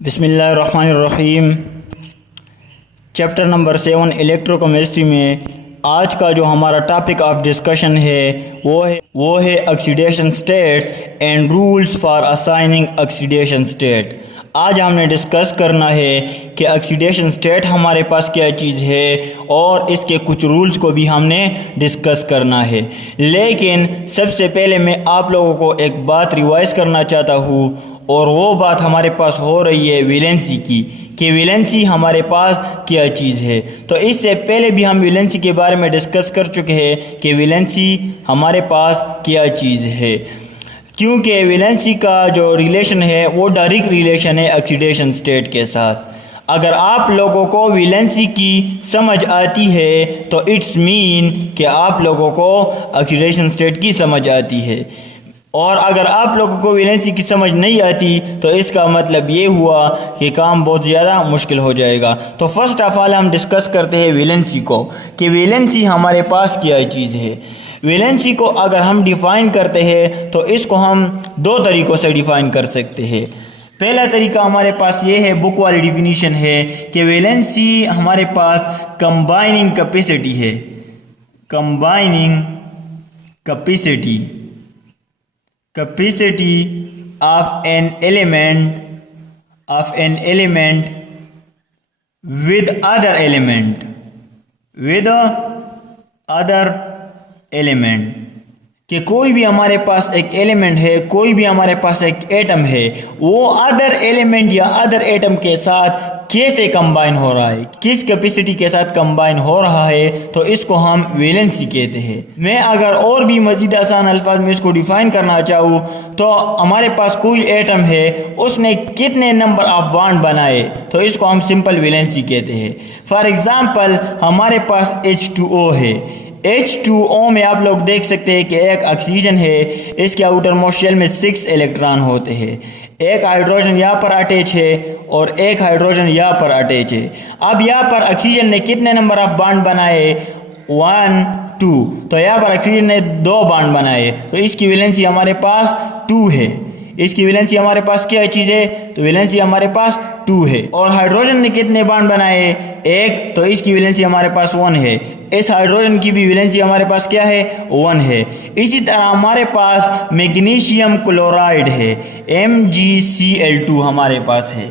बिस्मिल्लाहिर्रहमानिर्रहीम। Chapter number 7 electrochemistry में आज का जो हमारा टॉपिक ऑफ डिस्कशन है वो है oxidation states and rules for assigning oxidation state. आज हमने डिस्कस करना है कि ऑक्सीडेशन स्टेट हमारे पास क्या चीज़ है और इसके कुछ रूल्स को भी हमने डिस्कस करना है। लेकिन सबसे पहले मैं आप लोगों को एक बात रिवाइज करना चाहता हूँ और वो बात हमारे पास हो रही है वैलेंसी की, कि वैलेंसी हमारे पास क्या चीज़ है। तो इससे पहले भी हम वैलेंसी के बारे में डिस्कस कर चुके हैं कि वैलेंसी हमारे पास क्या चीज़ है, क्योंकि वैलेंसी का जो रिलेशन है वो डायरेक्ट रिलेशन है ऑक्सीडेशन स्टेट के साथ। अगर आप लोगों को वैलेंसी की समझ आती है तो इट्स मीन कि आप लोगों को ऑक्सीडेशन स्टेट की समझ आती है, और अगर आप लोगों को वैलेंसी की समझ नहीं आती तो इसका मतलब ये हुआ कि काम बहुत ज़्यादा मुश्किल हो जाएगा। तो फर्स्ट ऑफ ऑल हम डिस्कस करते हैं वैलेंसी को, कि वैलेंसी हमारे पास क्या चीज़ है। वैलेंसी को अगर हम डिफ़ाइन करते हैं तो इसको हम दो तरीक़ों से डिफ़ाइन कर सकते हैं। पहला तरीका हमारे पास ये है, बुक वाली डिफिनीशन है कि वैलेंसी हमारे पास कंबाइनिंग कैपेसिटी है। Combining capacity of an element with other element, कि कोई भी हमारे पास एक एलिमेंट है, कोई भी हमारे पास एक एटम है, वो अदर एलिमेंट या अदर एटम के साथ कैसे कंबाइन हो रहा है, किस कैपेसिटी के साथ कंबाइन हो रहा है, तो इसको हम वैलेंसी कहते हैं। मैं अगर और भी मज़ीद आसान अल्फाज में इसको डिफ़ाइन करना चाहूँ तो हमारे पास कोई एटम है, उसने कितने नंबर ऑफ बॉन्ड बनाए, तो इसको हम सिंपल वैलेंसी कहते हैं। फॉर एग्ज़ाम्पल हमारे पास H2O है। H2O में आप लोग देख सकते हैं कि एक ऑक्सीजन है, इसके आउटर मोस्ट शेल में 6 इलेक्ट्रॉन होते हैं, एक हाइड्रोजन यहाँ पर अटैच है और एक हाइड्रोजन यहाँ पर अटैच है। अब यहाँ पर ऑक्सीजन ने कितने नंबर ऑफ बॉन्ड बनाए, 1 2, तो यहाँ पर ऑक्सीजन ने 2 बॉन्ड बनाए, तो इसकी वैलेंसी हमारे पास 2 है। इसकी वैलेंसी हमारे पास क्या चीज़ है, तो वैलेंसी हमारे पास 2 है। और हाइड्रोजन ने कितने बॉन्ड बनाए, 1, तो इसकी वैलेंसी हमारे पास 1 है। इस हाइड्रोजन की भी वैलेंसी हमारे पास क्या है, 1 है। इसी तरह हमारे पास मैग्नीशियम क्लोराइड है, MgCl2 हमारे पास है।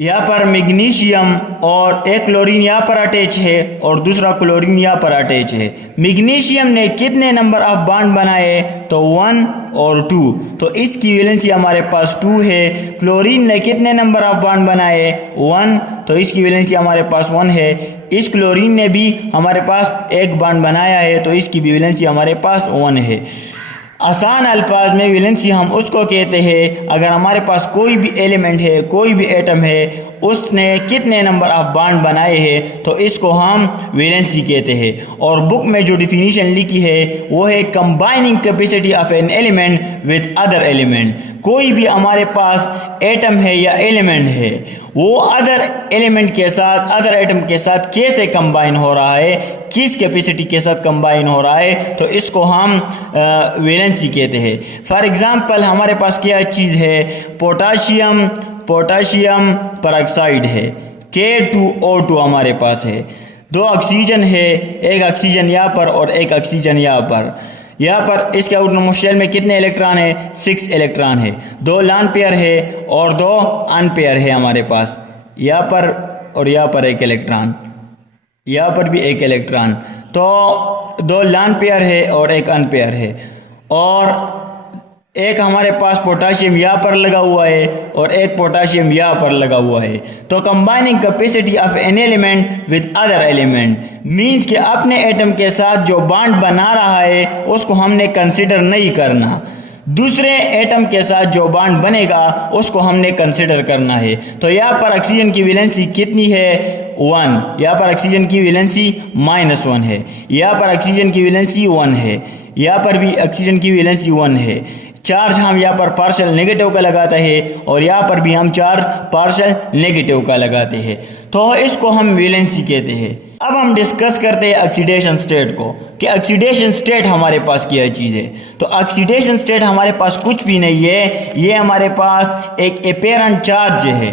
यहाँ पर मैग्नीशियम और एक क्लोरीन यहाँ पर अटैच है और दूसरा क्लोरीन यहाँ पर अटैच है। मैग्नीशियम ने कितने नंबर ऑफ बॉन्ड बनाए, तो 1 और 2, तो इसकी वैलेंसी हमारे पास 2 है। क्लोरीन ने कितने नंबर ऑफ बॉन्ड बनाए, 1, तो इसकी वैलेंसी हमारे पास 1 है। इस क्लोरीन ने भी हमारे पास एक बॉन्ड बनाया है, तो इसकी भी वैलेंसी हमारे पास 1 है। आसान अल्फाज में वैलेंसी हम उसको कहते हैं अगर हमारे पास कोई भी एलिमेंट है, कोई भी एटम है, उसने कितने नंबर ऑफ बॉन्ड बनाए हैं, तो इसको हम वैलेंसी कहते हैं। और बुक में जो डिफिनीशन लिखी है वो है combining capacity of an element with other element. कोई भी हमारे पास एटम है या एलिमेंट है, वो अदर एलिमेंट के साथ, अदर एटम के साथ कैसे कंबाइन हो रहा है, किस कैपेसिटी के साथ कंबाइन हो रहा है, तो इसको हम वैलेंसी कहते हैं। फॉर एग्जांपल हमारे पास क्या चीज़ है, पोटाशियम परऑक्साइड है, K2O2 हमारे पास है। 2 ऑक्सीजन है, एक ऑक्सीजन यहाँ पर और एक ऑक्सीजन यहाँ पर इसके आउटर मोस्ट शेल में कितने इलेक्ट्रॉन है, 6 इलेक्ट्रॉन है। 2 लॉन पेयर है और 2 अनपेयर है हमारे पास, यहाँ पर और यहाँ पर एक इलेक्ट्रॉन, यहाँ पर भी एक इलेक्ट्रॉन, तो 2 लॉन पेयर है और एक अनपेयर है। और एक हमारे पास पोटाशियम यहाँ पर लगा हुआ है और एक पोटाशियम यहाँ पर लगा हुआ है। तो combining capacity of an element with other element means कि अपने एटम के साथ जो बॉन्ड बना रहा है उसको हमने कंसिडर नहीं करना, दूसरे एटम के साथ जो बॉन्ड बनेगा उसको हमने कंसिडर करना है। तो यहाँ पर ऑक्सीजन की वैलेंसी कितनी है, 1, यहाँ पर ऑक्सीजन की वैलेंसी -1 है, यहाँ पर ऑक्सीजन की वैलेंसी 1 है, यहाँ पर भी ऑक्सीजन की वैलेंसी 1 है। चार्ज हम यहाँ पर पार्शियल नेगेटिव का लगाते हैं और यहाँ पर भी हम चार्ज पार्शियल नेगेटिव का लगाते हैं, तो इसको हम वैलेंसी कहते हैं। अब हम डिस्कस करते हैं ऑक्सीडेशन स्टेट को कि ऑक्सीडेशन स्टेट हमारे पास क्या चीज़ है। तो ऑक्सीडेशन स्टेट हमारे पास कुछ भी नहीं है, ये हमारे पास एक अपीरेंट चार्ज है।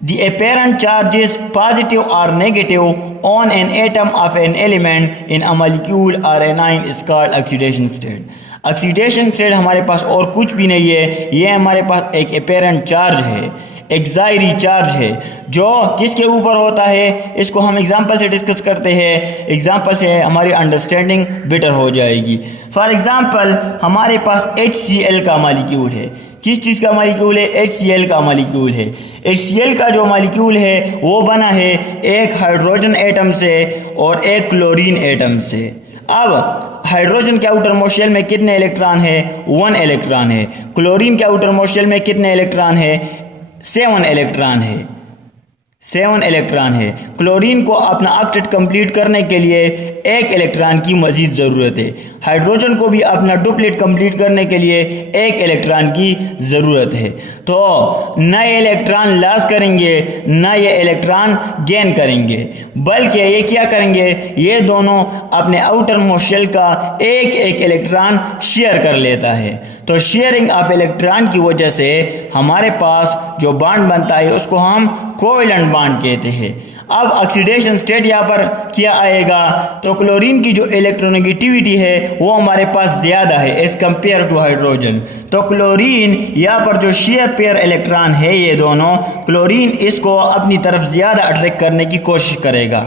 The apparent charge is positive or negative on an atom of an element in a molecule or an ion is called oxidation state. Oxidation state हमारे पास और कुछ भी नहीं है, ये हमारे पास एक अपीरेंट चार्ज है, एक्साइरी चार्ज है, जो किसके ऊपर होता है। इसको हम एग्जांपल से डिस्कस करते हैं, एग्जांपल से हमारी अंडरस्टैंडिंग बेटर हो जाएगी। फॉर एग्जांपल हमारे पास HCl का मॉलिक्यूल है। किस चीज़ का मॉलिक्यूल है? HCl का मॉलिक्यूल है। HCl का जो मॉलिक्यूल है वो बना है एक हाइड्रोजन एटम से और एक क्लोरीन एटम से। अब हाइड्रोजन के आउटर मोस्ट शेल में कितने इलेक्ट्रॉन है? 1 इलेक्ट्रॉन है। क्लोरीन के आउटर मोस्ट शेल में कितने इलेक्ट्रॉन है? 7 इलेक्ट्रॉन है। 7 इलेक्ट्रॉन है। क्लोरीन को अपना ऑक्टेट कंप्लीट करने के लिए 1 इलेक्ट्रॉन की मजीद ज़रूरत है। हाइड्रोजन को भी अपना डुप्लेट कंप्लीट करने के लिए 1 इलेक्ट्रॉन की ज़रूरत है। तो न ये इलेक्ट्रॉन लॉस करेंगे न ये इलेक्ट्रॉन गेन करेंगे, बल्कि ये क्या करेंगे, ये दोनों अपने आउटर मोस्ट शेल का एक इलेक्ट्रॉन शेयर कर लेता है। तो शेयरिंग ऑफ इलेक्ट्रॉन की वजह से हमारे पास जो बॉन्ड बनता है उसको हम कोवेलेंट बॉन्ड कहते हैं। अब ऑक्सीडेशन स्टेट यहाँ पर क्या आएगा? तो क्लोरीन की जो इलेक्ट्रोनेगेटिविटी है वो हमारे पास ज़्यादा है एज कंपेयर टू हाइड्रोजन। तो क्लोरीन यहाँ पर जो शेयर पेयर इलेक्ट्रॉन है, ये दोनों क्लोरीन इसको अपनी तरफ ज़्यादा अट्रैक्ट करने की कोशिश करेगा।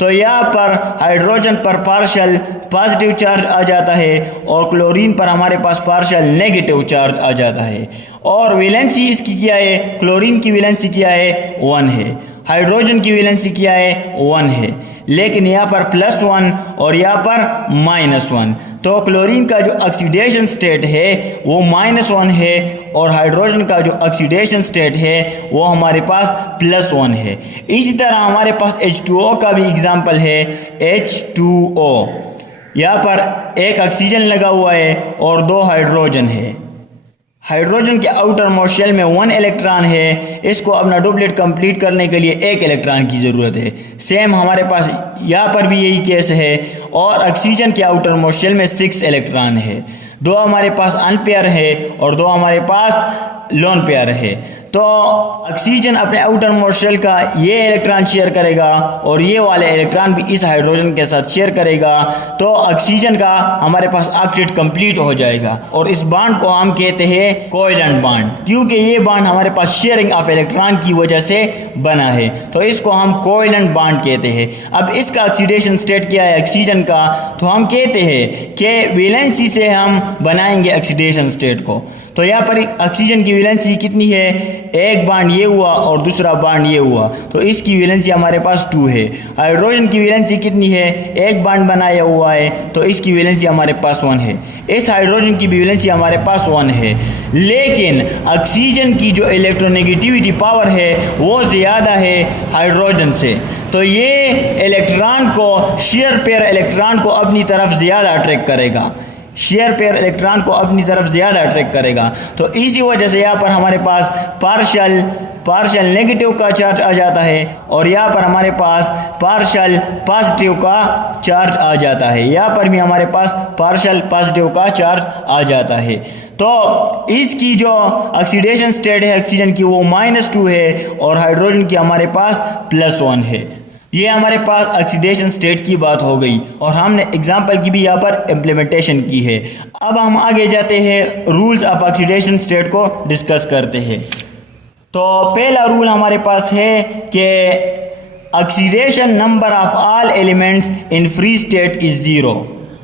तो यहाँ पर हाइड्रोजन पर पार्शियल पॉजिटिव चार्ज आ जाता है और क्लोरीन पर हमारे पास पार्शियल नेगेटिव चार्ज आ जाता है। और वैलेंसी इसकी क्या है? क्लोरीन की वैलेंसी क्या है? 1 है। हाइड्रोजन की वैलेंसी क्या है? 1 है। लेकिन यहाँ पर +1 और यहाँ पर -1। तो क्लोरीन का जो ऑक्सीडेशन स्टेट है वो -1 है और हाइड्रोजन का जो ऑक्सीडेशन स्टेट है वो हमारे पास +1 है। इसी तरह हमारे पास H2O का भी एग्जाम्पल है। H2O यहाँ पर एक ऑक्सीजन लगा हुआ है और 2 हाइड्रोजन है। हाइड्रोजन के आउटर मोस्ट शेल में 1 इलेक्ट्रॉन है, इसको अपना डुप्लेट कंप्लीट करने के लिए 1 इलेक्ट्रॉन की ज़रूरत है। सेम हमारे पास यहाँ पर भी यही केस है। और ऑक्सीजन के आउटर मोस्ट शेल में 6 इलेक्ट्रॉन है। 2 हमारे पास अनपेयर है और 2 हमारे पास लोन पेयर है। तो ऑक्सीजन अपने आउटर मोस्ट शेल का ये इलेक्ट्रॉन शेयर करेगा और ये वाले इलेक्ट्रॉन भी इस हाइड्रोजन के साथ शेयर करेगा। तो ऑक्सीजन का हमारे पास ऑक्टेट कंप्लीट हो जाएगा और इस बॉन्ड को हम कहते हैं कोवेलेंट बॉन्ड, क्योंकि ये बॉन्ड हमारे पास शेयरिंग ऑफ इलेक्ट्रॉन की वजह से बना है। तो इसको हम कोवेलेंट बॉन्ड कहते हैं। अब इसका ऑक्सीडेशन स्टेट क्या है ऑक्सीजन का? तो हम कहते हैं कि वैलेंसी से हम बनाएंगे ऑक्सीडेशन स्टेट को। तो यहाँ पर ऑक्सीजन की वैलेंसी कितनी है? एक बॉन्ड ये हुआ और दूसरा बॉन्ड ये हुआ, तो इसकी वैलेंसी हमारे पास 2 है। हाइड्रोजन की वैलेंसी कितनी है? एक बॉन्ड बनाया हुआ है तो इसकी वैलेंसी हमारे पास 1 है। इस हाइड्रोजन की भी वैलेंसी हमारे पास 1 है। लेकिन ऑक्सीजन की जो इलेक्ट्रोनेगेटिविटी पावर है वो ज़्यादा है हाइड्रोजन से। तो ये इलेक्ट्रॉन को शेयर पेयर इलेक्ट्रॉन को अपनी तरफ ज़्यादा अट्रैक्ट करेगा, शेयर पेयर इलेक्ट्रॉन को अपनी तरफ ज़्यादा अट्रैक्ट करेगा। तो इसी वजह से यहाँ पर हमारे पास पार्शियल नेगेटिव का चार्ज आ जाता है और यहाँ पर हमारे पास पार्शियल पॉजिटिव का चार्ज आ जाता है। यहाँ पर भी हमारे पास पार्शियल पॉजिटिव का चार्ज आ जाता है। तो इसकी जो ऑक्सीडेशन स्टेट है ऑक्सीजन की वो -2 है और हाइड्रोजन की हमारे पास +1 है। ये हमारे पास ऑक्सीडेशन स्टेट की बात हो गई और हमने एग्जाम्पल की भी यहाँ पर इम्प्लीमेंटेशन की है। अब हम आगे जाते हैं, रूल्स ऑफ ऑक्सीडेशन स्टेट को डिस्कस करते हैं। तो पहला रूल हमारे पास है कि oxidation number of all elements in free state is 0।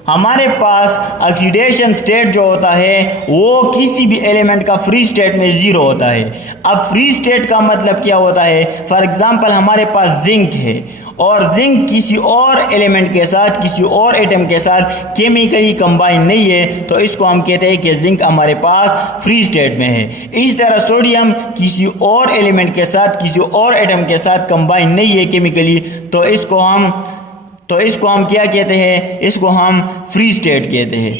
हमारे पास ऑक्सीडेशन स्टेट जो होता है वो किसी भी एलिमेंट का फ्री स्टेट में 0 होता है। अब फ्री स्टेट का मतलब क्या होता है? फॉर एग्जांपल हमारे पास जिंक है और जिंक किसी और एलिमेंट के साथ, किसी और एटम के साथ केमिकली कंबाइन नहीं है, तो इसको हम कहते हैं कि जिंक हमारे पास फ्री स्टेट में है। इस तरह सोडियम किसी और एलिमेंट के साथ, किसी और एटम के साथ कंबाइन नहीं है केमिकली, तो इसको हम क्या कहते हैं? इसको हम फ्री स्टेट कहते हैं।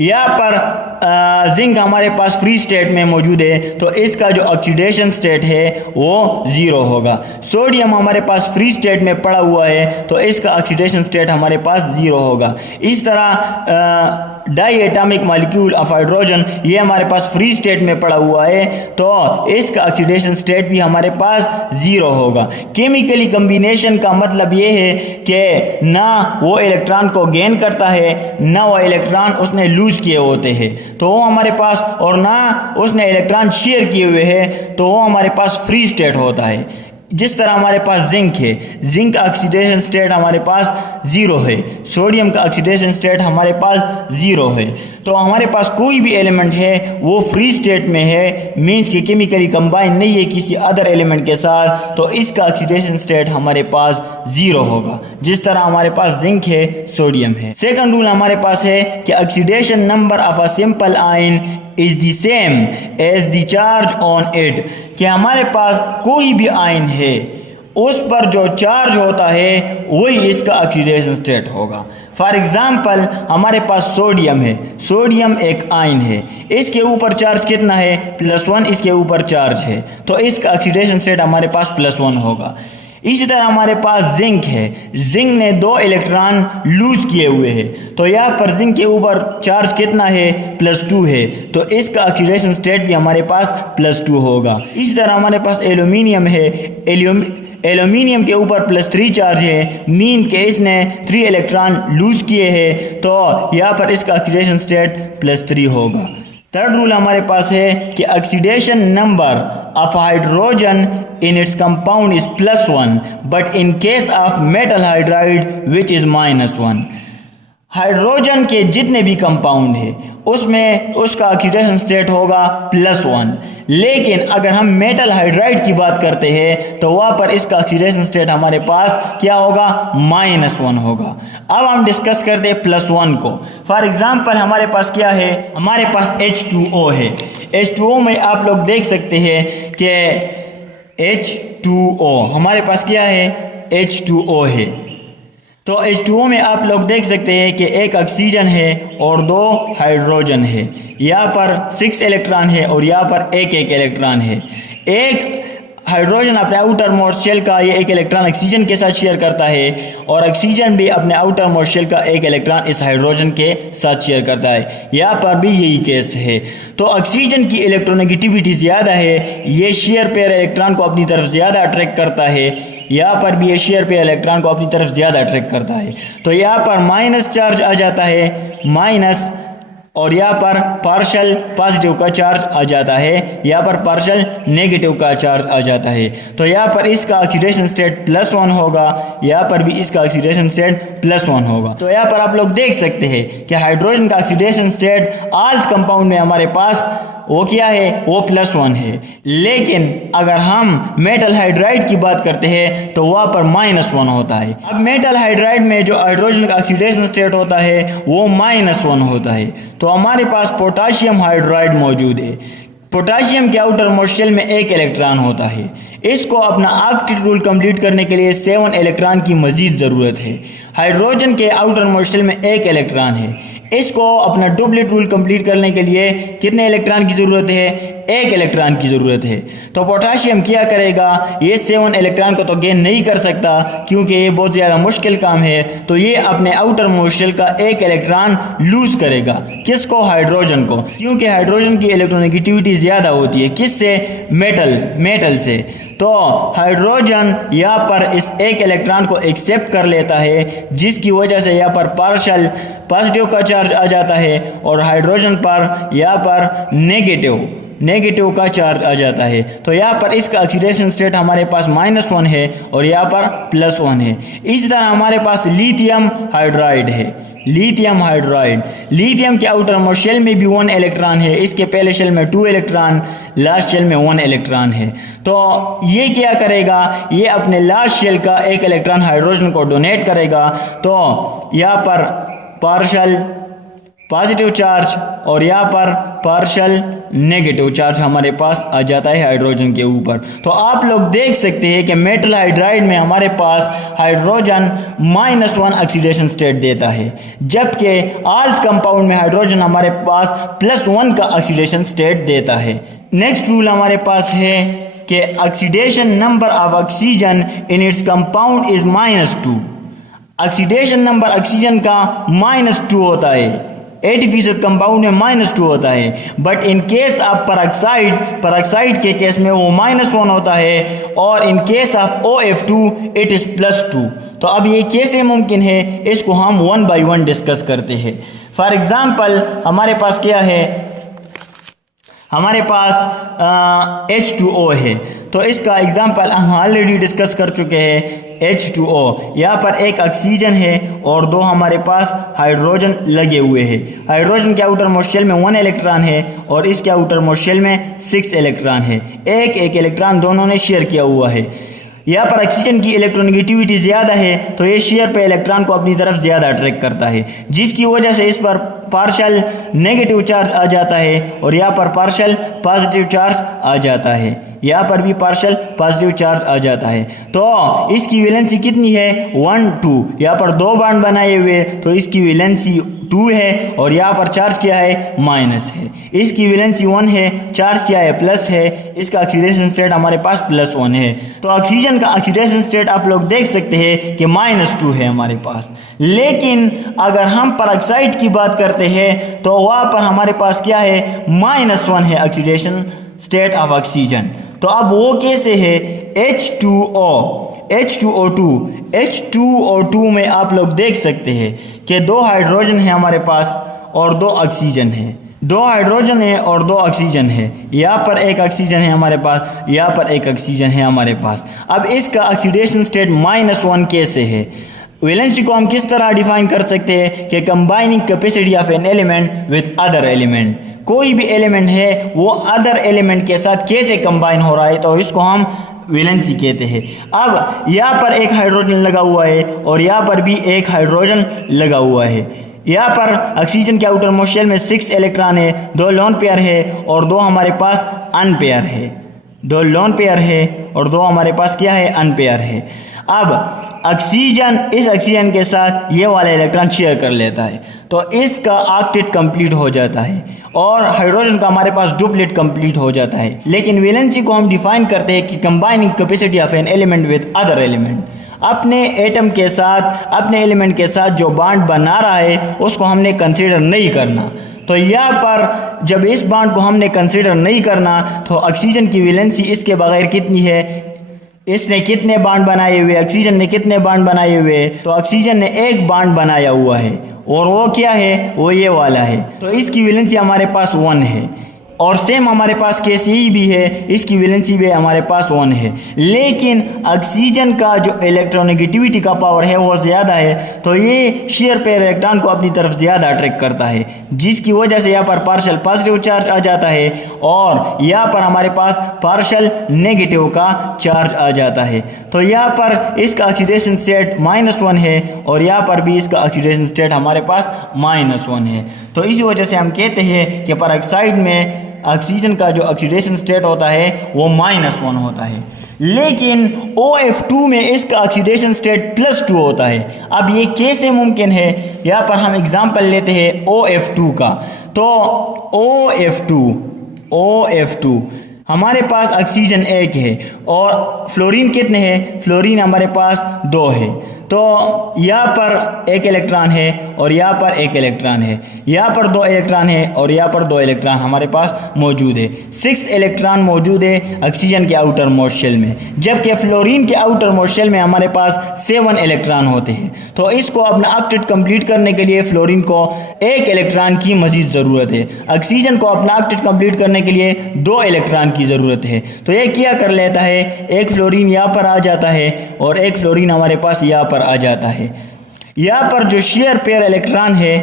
यहाँ पर जिंक हमारे पास फ्री स्टेट में मौजूद है, तो इसका जो ऑक्सीडेशन स्टेट है वो 0 होगा। सोडियम हमारे पास फ्री स्टेट में पड़ा हुआ है, तो इसका ऑक्सीडेशन स्टेट हमारे पास 0 होगा। इस तरह diatomic molecule of hydrogen ये हमारे पास फ्री स्टेट में पड़ा हुआ है, तो इसका ऑक्सीडेशन स्टेट भी हमारे पास 0 होगा। केमिकली कम्बिनेशन का मतलब ये है कि ना वो इलेक्ट्रॉन को गेन करता है, ना वो इलेक्ट्रॉन उसने लूज किए होते हैं, तो वो हमारे पास, और ना उसने इलेक्ट्रॉन शेयर किए हुए हैं, तो वो हमारे पास फ्री स्टेट होता है। जिस तरह हमारे पास जिंक है, जिंक का ऑक्सीडेशन स्टेट हमारे पास 0 है, सोडियम का ऑक्सीडेशन स्टेट हमारे पास 0 है, तो हमारे पास कोई भी एलिमेंट है वो फ्री स्टेट में है, मीन्स कि केमिकली कंबाइन नहीं है किसी अदर एलिमेंट के साथ, तो इसका ऑक्सीडेशन स्टेट हमारे पास 0 होगा। जिस तरह हमारे पास जिंक है, सोडियम है। सेकंड रूल हमारे पास है कि oxidation number of a simple ion is the same as the charge on it, कि हमारे पास कोई भी आयन है उस पर जो चार्ज होता है वही इसका ऑक्सीडेशन स्टेट होगा। फॉर एग्जाम्पल हमारे पास सोडियम है, सोडियम एक आयन है, इसके ऊपर चार्ज कितना है, +1 इसके ऊपर चार्ज है, तो इसका ऑक्सीडेशन स्टेट हमारे पास +1 होगा। इसी तरह हमारे पास जिंक है, जिंक ने 2 इलेक्ट्रॉन लूज किए हुए हैं, तो यहाँ पर जिंक के ऊपर चार्ज कितना है, +2 है, तो इसका ऑक्सीडेशन स्टेट भी हमारे पास +2 होगा। इसी तरह हमारे पास एल्यूमिनियम है, एल्यूमिनियम के ऊपर +3 चार्ज है, मीन के इसने 3 इलेक्ट्रॉन लूज किए हैं, तो यहाँ पर इसका ऑक्सीडेशन स्टेट +3 होगा। थर्ड रूल हमारे पास है कि oxidation number of hydrogen in its compound is +1, but in case of metal hydride which is -1। Hydrogen के जितने भी कंपाउंड है उसमें उसका ऑक्सीडेशन स्टेट होगा +1, लेकिन अगर हम मेटल हाइड्राइड की बात करते हैं तो वहाँ पर इसका ऑक्सीडेशन स्टेट हमारे पास क्या होगा, -1 होगा। अब हम डिस्कस करते हैं +1 को। फॉर एग्जांपल हमारे पास क्या है, हमारे पास H2O है। H2O में आप लोग देख सकते हैं कि H2O हमारे पास क्या है, H2O है, तो H2O में आप लोग देख सकते हैं कि एक ऑक्सीजन है और 2 हाइड्रोजन है। यहाँ पर 6 इलेक्ट्रॉन है और यहाँ पर एक इलेक्ट्रॉन है। एक हाइड्रोजन अपने आउटर मोस्ट शेल का ये एक इलेक्ट्रॉन ऑक्सीजन के साथ शेयर करता है, और ऑक्सीजन भी अपने आउटर मोस्ट शेल का एक इलेक्ट्रॉन इस हाइड्रोजन के साथ शेयर करता है। यहाँ पर भी यही केस है। तो ऑक्सीजन की इलेक्ट्रोनेगेटिविटी ज़्यादा है, ये शेयर पेयर इलेक्ट्रॉन को अपनी तरफ ज़्यादा अट्रैक्ट करता है, यहाँ पर भी ये शेयर पेयर इलेक्ट्रॉन को अपनी तरफ ज़्यादा अट्रैक्ट करता है, तो यहाँ पर माइनस चार्ज आ जाता है, माइनस, और यहाँ पर पार्शल पॉजिटिव का चार्ज आ जाता है, यहाँ पर पार्शल नेगेटिव का चार्ज आ जाता है, तो यहाँ पर इसका ऑक्सीडेशन स्टेट +1 होगा, यहाँ पर भी इसका ऑक्सीडेशन स्टेट +1 होगा। तो यहाँ पर आप लोग देख सकते हैं कि हाइड्रोजन का ऑक्सीडेशन स्टेट आल्स कंपाउंड में हमारे पास वो क्या है, वो +1 है, लेकिन अगर हम मेटल हाइड्राइड की बात करते हैं तो वहाँ पर -1 होता है। अब मेटल हाइड्राइड में जो हाइड्रोजन का ऑक्सीडेशन स्टेट होता है वो -1 होता है। तो हमारे पास पोटाशियम हाइड्राइड मौजूद है। पोटाशियम के आउटर मोस्ट शेल में एक इलेक्ट्रॉन होता है, इसको अपना ऑक्टेट रूल कंप्लीट करने के लिए 7 इलेक्ट्रॉन की मजीद ज़रूरत है। हाइड्रोजन के आउटर मोस्ट शेल में एक इलेक्ट्रॉन है, इसको अपना डुप्लेट रूल कंप्लीट करने के लिए कितने इलेक्ट्रॉन की ज़रूरत है, एक इलेक्ट्रॉन की ज़रूरत है। तो पोटाशियम क्या करेगा, ये 7 इलेक्ट्रॉन को तो गेन नहीं कर सकता क्योंकि ये बहुत ज़्यादा मुश्किल काम है, तो ये अपने आउटर मोस्ट शेल का एक इलेक्ट्रॉन लूज करेगा। किसको, हाइड्रोजन को, क्योंकि हाइड्रोजन की इलेक्ट्रोनेगेटिविटी ज़्यादा होती है। किससे, मेटल से। तो हाइड्रोजन यहाँ पर इस एक इलेक्ट्रॉन को एक्सेप्ट कर लेता है, जिसकी वजह से यहाँ पर पार्शल पॉजिटिव का चार्ज आ जाता है और हाइड्रोजन पर यहाँ पर नेगेटिव का चार्ज आ जाता है। तो यहाँ पर इसका ऑक्सीडेशन स्टेट हमारे पास -1 है और यहाँ पर +1 है। इसी तरह हमारे पास लिथियम हाइड्राइड है। लिथियम के आउटर मोस्ट शेल में भी 1 इलेक्ट्रॉन है, इसके पहले शेल में 2 इलेक्ट्रॉन, लास्ट शेल में 1 इलेक्ट्रॉन है। तो ये क्या करेगा, ये अपने लास्ट शेल का एक इलेक्ट्रॉन हाइड्रोजन को डोनेट करेगा। तो यहाँ पर पार्शल पॉजिटिव चार्ज और यहाँ पर पार्शल नेगेटिव चार्ज हमारे पास आ जाता है हाइड्रोजन के ऊपर। तो आप लोग देख सकते हैं कि मेटल हाइड्राइड में हमारे पास हाइड्रोजन -1 ऑक्सीडेशन स्टेट देता है, जबकि आल्स कंपाउंड में हाइड्रोजन हमारे पास +1 का ऑक्सीडेशन स्टेट देता है। नेक्स्ट रूल हमारे पास है कि oxidation number of oxygen in its compound is -2। Oxidation number oxygen का -2 होता है, 80% कंपाउंड में -2 होता है, but in case of peroxide के केस में वो -1 होता है, और in case of OF2 it is +2। तो अब ये कैसे मुमकिन है, इसको हम 1 by 1 डिस्कस करते हैं। फॉर एग्जाम्पल हमारे पास क्या है, हमारे पास H2O है, तो इसका एग्जाम्पल हम ऑलरेडी डिस्कस कर चुके हैं। H2O यहाँ पर एक ऑक्सीजन है और 2 हमारे पास हाइड्रोजन लगे हुए हैं। हाइड्रोजन के आउटर मोस्ट शेल में 1 इलेक्ट्रॉन है और इसके आउटर मोस्ट शेल में 6 इलेक्ट्रॉन है। एक इलेक्ट्रॉन दोनों ने शेयर किया हुआ है। यहाँ पर ऑक्सीजन की इलेक्ट्रोनेगेटिविटी ज़्यादा है, तो ये शेयर पे इलेक्ट्रॉन को अपनी तरफ ज़्यादा अट्रैक्ट करता है, जिसकी वजह से इस पर पार्शल नेगेटिव चार्ज आ जाता है और यहाँ पर पार्शल पॉजिटिव चार्ज आ जाता है। यहाँ पर भी पार्शल पॉजिटिव चार्ज आ जाता है। तो इसकी वैलेंसी कितनी है, 1 2। यहाँ पर 2 बॉन्ड बनाए हुए, तो इसकी वैलेंसी 2 है, और यहाँ पर चार्ज क्या है, माइनस है। इसकी वैलेंसी 1 है, चार्ज क्या है, प्लस है। इसका ऑक्सीडेशन स्टेट हमारे पास +1 है। तो ऑक्सीजन का ऑक्सीडेशन स्टेट आप लोग देख सकते हैं कि -2 है हमारे पास। लेकिन अगर हम पेरोक्साइड की बात करते हैं तो वहाँ पर हमारे पास क्या है, -1 है ऑक्सीडेशन स्टेट ऑफ ऑक्सीजन। तो अब वो कैसे है, H2O2 में आप लोग देख सकते हैं कि 2 हाइड्रोजन है हमारे पास और 2 ऑक्सीजन है। 2 हाइड्रोजन है और 2 ऑक्सीजन है। यहाँ पर एक ऑक्सीजन है हमारे पास, यहाँ पर एक ऑक्सीजन है हमारे पास। अब इसका ऑक्सीडेशन स्टेट -1 कैसे है, वैलेंसी को हम किस तरह डिफाइन कर सकते हैं कि combining capacity of an element with other element. कोई भी एलिमेंट है वो अदर एलिमेंट के साथ कैसे कंबाइन हो रहा है, तो इसको हम वैलेंसी कहते हैं। अब यहाँ पर एक हाइड्रोजन लगा हुआ है और यहाँ पर भी एक हाइड्रोजन लगा हुआ है। यहाँ पर ऑक्सीजन के आउटर मोस्ट शेल में 6 इलेक्ट्रॉन है, 2 लोन पेयर है और 2 हमारे पास अनपेयर है। 2 लोन पेयर है और 2 हमारे पास क्या है, अनपेयर है। अब ऑक्सीजन इस ऑक्सीजन के साथ ये वाला इलेक्ट्रॉन शेयर कर लेता है, तो इसका ऑक्टेट कंप्लीट हो जाता है और हाइड्रोजन का हमारे पास डुप्लेट कंप्लीट हो जाता है। लेकिन वैलेंसी को हम डिफाइन करते हैं कि combining capacity of an element with other element. अपने एटम के साथ, अपने एलिमेंट के साथ जो बॉन्ड बना रहा है उसको हमने कंसीडर नहीं करना। तो यहाँ पर जब इस बॉन्ड को हमने कंसीडर नहीं करना, तो ऑक्सीजन की वैलेंसी इसके बगैर कितनी है, इसने कितने बॉन्ड बनाए हुए, ऑक्सीजन ने कितने बॉन्ड बनाए हुए, तो ऑक्सीजन ने एक बॉन्ड बनाया हुआ है और वो क्या है, वो ये वाला है। तो इसकी वैलेंसी हमारे पास 1 है। और सेम हमारे पास केस यही भी है, इसकी वैलेंसी भी हमारे पास 1 है। लेकिन ऑक्सीजन का जो इलेक्ट्रोनेगेटिविटी का पावर है वो ज़्यादा है, तो ये शेयर पेयर इलेक्ट्रॉन को अपनी तरफ ज़्यादा अट्रैक्ट करता है, जिसकी वजह से यहाँ पर पार्शल पॉजिटिव चार्ज आ जाता है और यहाँ पर हमारे पास पार्शल नेगेटिव का चार्ज आ जाता है। तो यहाँ पर इसका ऑक्सीडेशन स्टेट -1 है और यहाँ पर भी इसका ऑक्सीडेशन स्टेट हमारे पास -1 है। तो इसी वजह से हम कहते हैं कि पेरोक्साइड में ऑक्सीजन का जो ऑक्सीडेशन स्टेट होता है वो -1 होता है। लेकिन OF2 में इसका ऑक्सीडेशन स्टेट +2 होता है। अब ये कैसे मुमकिन है, यहाँ पर हम एग्जांपल लेते हैं OF2 का। तो OF2 हमारे पास ऑक्सीजन 1 है और फ्लोरीन कितने हैं, फ्लोरीन हमारे पास 2 है। तो यहाँ पर एक इलेक्ट्रॉन है और यहाँ पर एक इलेक्ट्रॉन है, यहाँ पर 2 इलेक्ट्रॉन है और यहाँ पर 2 इलेक्ट्रॉन हमारे पास मौजूद है। 6 इलेक्ट्रॉन मौजूद है ऑक्सीजन के आउटर मोस्ट शेल में, जबकि फ्लोरीन के आउटर मोस्ट शेल में हमारे पास 7 इलेक्ट्रॉन होते हैं। तो इसको अपना ऑक्टेट कंप्लीट करने के लिए फ्लोरीन को 1 इलेक्ट्रॉन की मजीद ज़रूरत है। ऑक्सीजन को अपना ऑक्टेट कंप्लीट करने के लिए 2 इलेक्ट्रॉन की ज़रूरत है। तो ये क्या कर लेता है, एक फ्लोरीन यहाँ पर आ जाता है और एक फ्लोरीन हमारे पास यहाँ पर आ जाता है। यहाँ पर जो शेयर पेयर इलेक्ट्रॉन है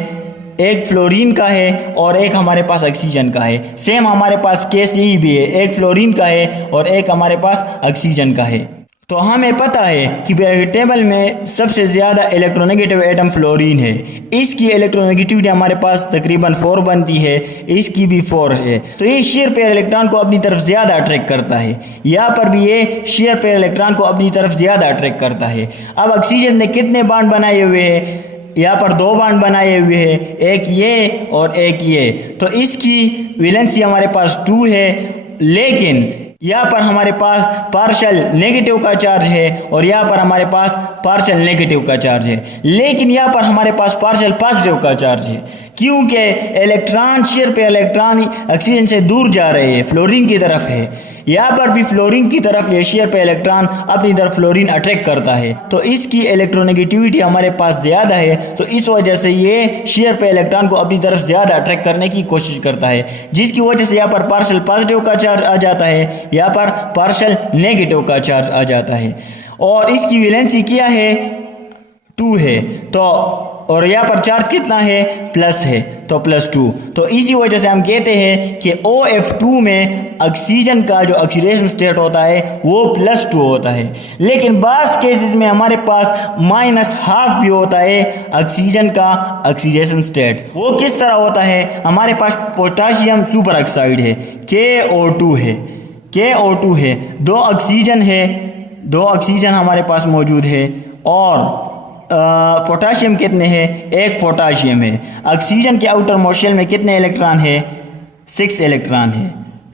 एक फ्लोरीन का है और एक हमारे पास ऑक्सीजन का है। सेम हमारे पास केस यही भी है, एक फ्लोरीन का है और एक हमारे पास ऑक्सीजन का है। तो हमें पता है कि पीरियोडिक टेबल में सबसे ज़्यादा इलेक्ट्रोनेगेटिव एटम फ्लोरीन है। इसकी इलेक्ट्रोनेगेटिविटी हमारे पास तकरीबन 4 बनती है, इसकी भी 4 है। तो ये शेयर पेयर इलेक्ट्रॉन को अपनी तरफ ज़्यादा अट्रैक्ट करता है। यहाँ पर भी ये शेयर पेयर इलेक्ट्रॉन को अपनी तरफ ज़्यादा अट्रैक्ट करता है। अब ऑक्सीजन ने कितने बॉन्ड बनाए हुए हैं? यहाँ पर 2 बॉन्ड बनाए हुए हैं, एक ये और एक ये। तो इसकी वैलेंसी हमारे पास 2 है, लेकिन यहाँ पर हमारे पास पार्शियल नेगेटिव का चार्ज है और यहाँ पर हमारे पास पार्शियल नेगेटिव का चार्ज है, लेकिन यहाँ पर हमारे पास पार्शियल पॉजिटिव का चार्ज है, क्योंकि इलेक्ट्रॉन शेयर पे इलेक्ट्रॉन ऑक्सीजन से दूर जा रहे हैं, फ्लोरीन की तरफ है। यहाँ पर भी फ्लोरीन की तरफ ये शेयर पे इलेक्ट्रॉन अपनी तरफ फ्लोरीन अट्रैक्ट करता है, तो इसकी इलेक्ट्रोनेगेटिविटी हमारे पास ज़्यादा है। तो इस वजह से ये शेयर पे इलेक्ट्रॉन को अपनी तरफ ज़्यादा अट्रैक्ट करने की कोशिश करता है, जिसकी वजह से यहाँ पर पार्शियल पॉजिटिव का चार्ज आ जाता है, यहाँ पर पार्शियल नेगेटिव का चार्ज आ जाता है। और इसकी वैलेंसी क्या है? 2 है। तो और यहाँ पर चार्ज कितना है? प्लस है, तो +2। तो इसी वजह से हम कहते हैं कि OF2 में ऑक्सीजन का जो ऑक्सीडेशन स्टेट होता है वो +2 होता है। लेकिन बाज़ केसेस में हमारे पास -½ भी होता है ऑक्सीजन का ऑक्सीडेशन स्टेट। वो किस तरह होता है? हमारे पास पोटाशियम सुपर ऑक्साइड है, KO2 है, KO2 है, 2 ऑक्सीजन है, 2 ऑक्सीजन हमारे पास मौजूद है, और पोटाशियम कितने हैं? 1 पोटाशियम है। ऑक्सीजन के आउटर मोस्ट में कितने इलेक्ट्रॉन है? 6 इलेक्ट्रॉन है,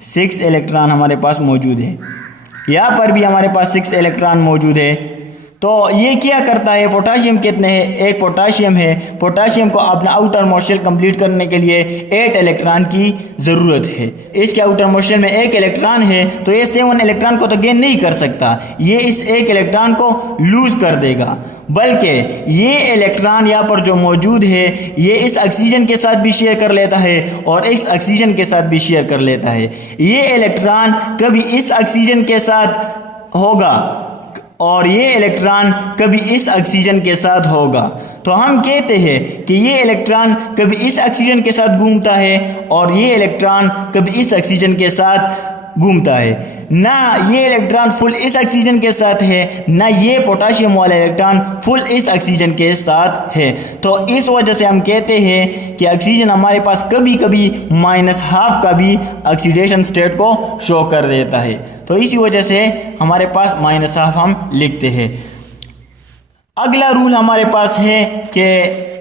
6 इलेक्ट्रॉन हमारे पास मौजूद है। यहाँ पर भी हमारे पास 6 इलेक्ट्रॉन मौजूद है। तो ये क्या करता है? पोटाशियम कितने हैं? 1 पोटाशियम है। पोटाशियम को अपना आउटर मोस्ट शेल कंप्लीट करने के लिए 8 इलेक्ट्रॉन की ज़रूरत है। इसके आउटर मोस्ट शेल में 1 इलेक्ट्रॉन है, तो ये 7 इलेक्ट्रॉन को तो गेन नहीं कर सकता, ये इस 1 इलेक्ट्रॉन को लूज कर देगा। बल्कि ये इलेक्ट्रॉन यहाँ पर जो मौजूद है ये इस ऑक्सीजन के साथ भी शेयर कर लेता है और इस ऑक्सीजन के साथ भी शेयर कर लेता है। ये इलेक्ट्रॉन कभी इस ऑक्सीजन के साथ होगा और ये इलेक्ट्रॉन कभी इस ऑक्सीजन के साथ होगा। तो हम कहते हैं कि ये इलेक्ट्रॉन कभी इस ऑक्सीजन के साथ घूमता है और ये इलेक्ट्रॉन कभी इस ऑक्सीजन के साथ घूमता है। ना ये इलेक्ट्रॉन फुल इस ऑक्सीजन के साथ है, ना ये पोटाशियम वाला इलेक्ट्रॉन फुल इस ऑक्सीजन के साथ है। तो इस वजह से हम कहते हैं कि ऑक्सीजन हमारे पास कभी कभी -½ का भी ऑक्सीडेशन स्टेट को शो कर देता है। तो इसी वजह से हमारे पास -½ हम लिखते हैं। अगला रूल हमारे पास है कि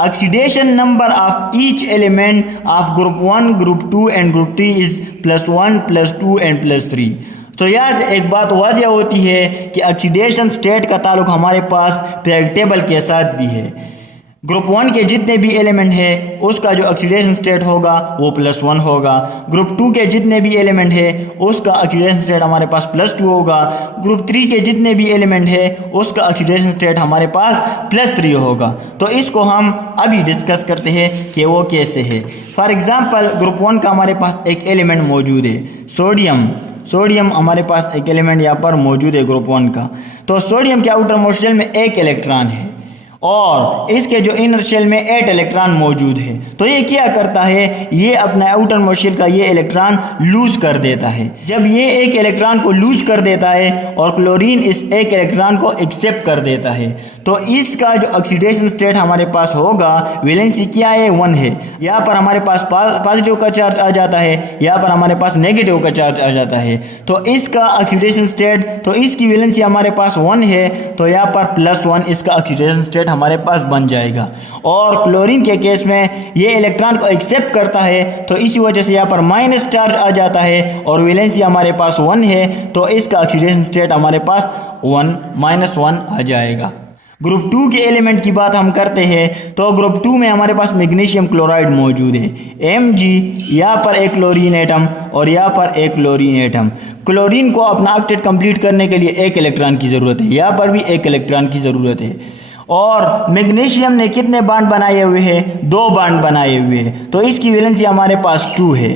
oxidation number of each element of group 1, group 2 and group 3 is +1, +2 and +3। तो यहाँ से एक बात वाज़िया होती है कि ऑक्सीडेशन स्टेट का ताल्लुक हमारे पास पीरियोडिक टेबल के साथ भी है। ग्रुप 1 के जितने भी एलिमेंट है उसका जो ऑक्सीडेशन स्टेट होगा वो +1 होगा। ग्रुप 2 के जितने भी एलिमेंट है उसका ऑक्सीडेशन स्टेट हमारे पास +2 होगा। ग्रुप 3 के जितने भी एलिमेंट है उसका ऑक्सीडेशन स्टेट हमारे पास +3 होगा। तो इसको हम अभी डिस्कस करते हैं कि वो कैसे है। फॉर एग्जांपल ग्रुप 1 का हमारे पास एक एलिमेंट मौजूद है सोडियम हमारे पास एक एलिमेंट यहाँ पर मौजूद है ग्रुप 1 का। तो सोडियम के आउटर मोस्ट शेल में 1 इलेक्ट्रॉन है और इसके जो इनर शेल में 8 इलेक्ट्रॉन मौजूद है। तो ये क्या करता है? ये अपना आउटर मोस्ट शेल का ये इलेक्ट्रॉन लूज कर देता है। जब ये 1 इलेक्ट्रॉन को लूज कर देता है और क्लोरीन इस 1 इलेक्ट्रॉन को एक्सेप्ट कर देता है, तो इसका जो ऑक्सीडेशन स्टेट हमारे पास होगा वैलेंसी क्या है? 1 है। यहाँ पर हमारे पास पॉजिटिव का चार्ज आ जाता है, यहाँ पर हमारे पास नेगेटिव का चार्ज आ जाता है। तो इसका ऑक्सीडेशन स्टेट, तो इसकी वैलेंसी हमारे पास 1 है, तो यहाँ पर +1 इसका ऑक्सीडेशन स्टेट हमारे पास बन जाएगा। और क्लोरीन के केस में ये इलेक्ट्रॉन को एक्सेप्ट करता है, तो इसी वजह से यहाँ पर माइनस चार्ज आ जाता है और वैलेंसी हमारे पास 1 है, तो इसका ऑक्सीडेशन स्टेट हमारे पास -1 आ जाएगा। ग्रुप 2 के एलिमेंट की बात हम करते हैं तो ग्रुप 2 में हमारे पास मैग्नीशियम क्लोराइड मौजूद है, Mg। यहाँ पर एक क्लोरीन एटम और यहाँ पर एक क्लोरीन एटम। क्लोरीन को अपना ऑक्टेट कंप्लीट करने के लिए 1 इलेक्ट्रॉन की ज़रूरत है, यहाँ पर भी 1 इलेक्ट्रॉन की ज़रूरत है। और मैग्नीशियम ने कितने बॉन्ड बनाए हुए हैं? 2 बॉन्ड बनाए हुए हैं। तो इसकी वैलेंसी हमारे पास 2 है,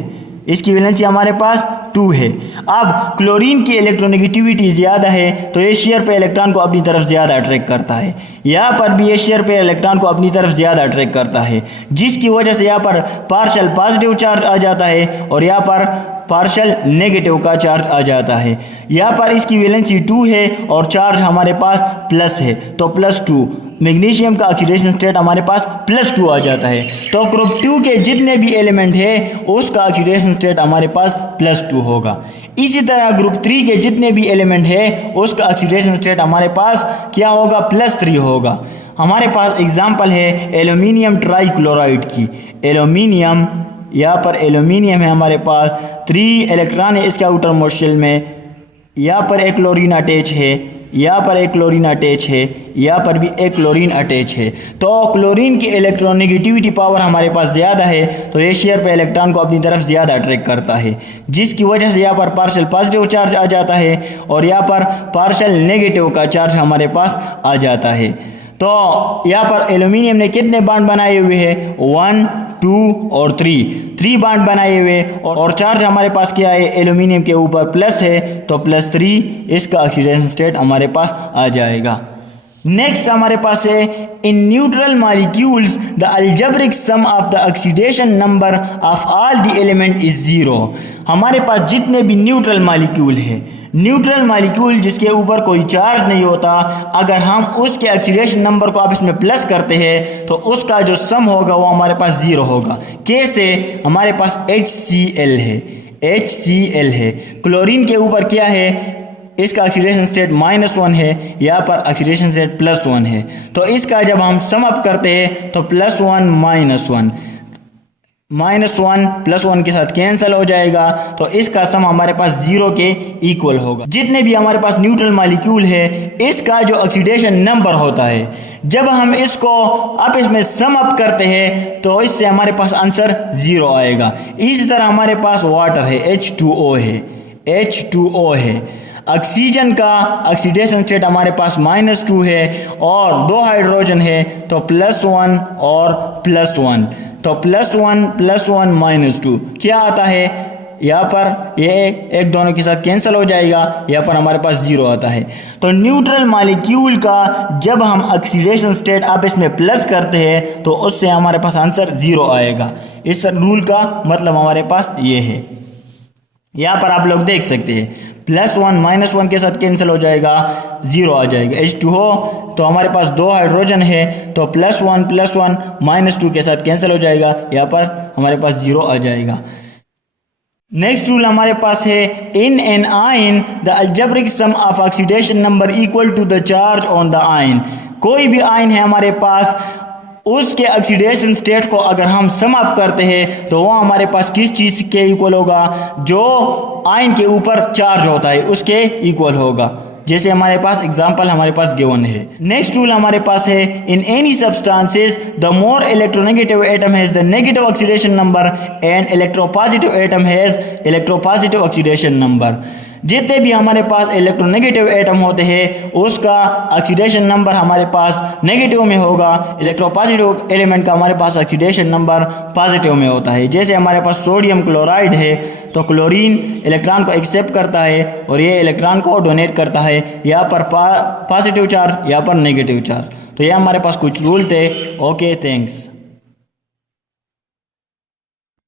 इसकी वैलेंसी हमारे पास 2 है। अब क्लोरीन की इलेक्ट्रोनेगेटिविटी ज़्यादा है तो ये शेयर पे इलेक्ट्रॉन को अपनी तरफ ज़्यादा अट्रैक्ट करता है। यहाँ पर भी ये शेयर पे इलेक्ट्रॉन को अपनी तरफ ज़्यादा अट्रैक्ट करता है, जिसकी वजह से यहाँ पर पार्शियल पॉजिटिव चार्ज आ जाता है और यहाँ पर पार्शियल नेगेटिव का चार्ज आ जाता है। यहाँ पर इसकी वैलेंसी 2 है और चार्ज हमारे पास प्लस है तो +2। मैग्नीशियम का ऑक्सीडेशन स्टेट हमारे पास +2 आ जाता है। तो ग्रुप 2 के जितने भी एलिमेंट है उसका ऑक्सीडेशन स्टेट हमारे पास +2 होगा। इसी तरह ग्रुप 3 के जितने भी एलिमेंट है उसका ऑक्सीडेशन स्टेट हमारे पास क्या होगा, +3 होगा। हमारे पास एग्जाम्पल है एल्यूमिनियम ट्राइक्लोराइड की। एल्यूमिनियम, यहाँ पर एल्यूमिनियम है हमारे पास, 3 इलेक्ट्रॉन है इसके आउटर मोस्ट शेल में। यहाँ पर एक क्लोरीन अटैच है, यहाँ पर एक क्लोरीन अटैच है, यहाँ पर भी एक क्लोरीन अटैच है। तो क्लोरीन की इलेक्ट्रोनेगेटिविटी पावर हमारे पास ज़्यादा है तो ये शेयर पे इलेक्ट्रॉन को अपनी तरफ ज़्यादा अट्रैक्ट करता है, जिसकी वजह से यहाँ पर पार्शियल पॉजिटिव चार्ज आ जाता है और यहाँ पर पार्शियल नेगेटिव का चार्ज हमारे पास आ जाता है। तो यहाँ पर एल्यूमिनियम ने कितने बॉन्ड बनाए हुए हैं, 1, 2 और 3 बॉन्ड बनाए हुए और चार्ज हमारे पास क्या है, एल्यूमिनियम के ऊपर प्लस है तो +3 इसका ऑक्सीडेशन स्टेट हमारे पास आ जाएगा। नेक्स्ट हमारे पास है in neutral molecules the algebraic sum of the oxidation number of all the element is 0। हमारे पास जितने भी न्यूट्रल मॉलिक्यूल है, न्यूट्रल मॉलिक्यूल जिसके ऊपर कोई चार्ज नहीं होता, अगर हम उसके ऑक्सीडेशन नंबर को आपस में प्लस करते हैं तो उसका जो सम होगा वो हमारे पास 0 होगा। कैसे, हमारे पास HCl है, HCl है। क्लोरीन के ऊपर क्या है, इसका ऑक्सीडेशन स्टेट -1 है, यहाँ पर ऑक्सीडेशन स्टेट +1 है। तो इसका जब हम सम अप करते हैं तो +1 -1 +1 के साथ कैंसिल हो जाएगा तो इसका सम हमारे पास 0 के इक्वल होगा। जितने भी हमारे पास न्यूट्रल मॉलिक्यूल है इसका जो ऑक्सीडेशन नंबर होता है, जब हम इसको अब इसमें सम अप करते हैं तो इससे हमारे पास आंसर 0 आएगा। इसी तरह हमारे पास वाटर है, H2O है, H2O है। ऑक्सीजन का ऑक्सीडेशन स्टेट हमारे पास -2 है और 2 हाइड्रोजन है तो +1 और +1, तो +1 +1 -2 क्या आता है, यहाँ पर ये एक दोनों के साथ कैंसिल हो जाएगा, यहाँ पर हमारे पास 0 आता है। तो न्यूट्रल मॉलिक्यूल का जब हम ऑक्सीडेशन स्टेट आपस में प्लस करते हैं तो उससे हमारे पास आंसर 0 आएगा। इस रूल का मतलब हमारे पास ये है। यहाँ पर आप लोग देख सकते हैं +1 -1 के साथ कैंसिल हो जाएगा, 0 आ जाएगा। H2O तो हमारे पास 2 हाइड्रोजन है तो +1 +1 -2 के साथ कैंसिल हो जाएगा, यहाँ पर हमारे पास 0 आ जाएगा। नेक्स्ट रूल हमारे पास है in an ion the algebraic sum of oxidation number equal to the charge on the ion. कोई भी आयन है हमारे पास, उसके ऑक्सीडेशन स्टेट को अगर हम सम ऑफ करते हैं तो वो हमारे पास किस चीज़ के इक्वल होगा, जो आयन के ऊपर चार्ज होता है उसके इक्वल होगा। जैसे हमारे पास एग्जांपल हमारे पास गिवन है। नेक्स्ट रूल हमारे पास है in any substances the more electronegative atom has the negative oxidation number and electropositive atom has electropositive oxidation number. जितने भी हमारे पास इलेक्ट्रोनेगेटिव एटम होते हैं उसका ऑक्सीडेशन नंबर हमारे पास नेगेटिव में होगा, इलेक्ट्रोपॉजिटिव एलिमेंट का हमारे पास ऑक्सीडेशन नंबर पॉजिटिव में होता है। जैसे हमारे पास सोडियम क्लोराइड है तो क्लोरीन इलेक्ट्रॉन को एक्सेप्ट करता है और ये इलेक्ट्रॉन को डोनेट करता है, यहाँ पर पॉजिटिव चार्ज, यहाँ पर नेगेटिव चार्ज। तो ये हमारे पास कुछ रूल थे। Okay, thanks.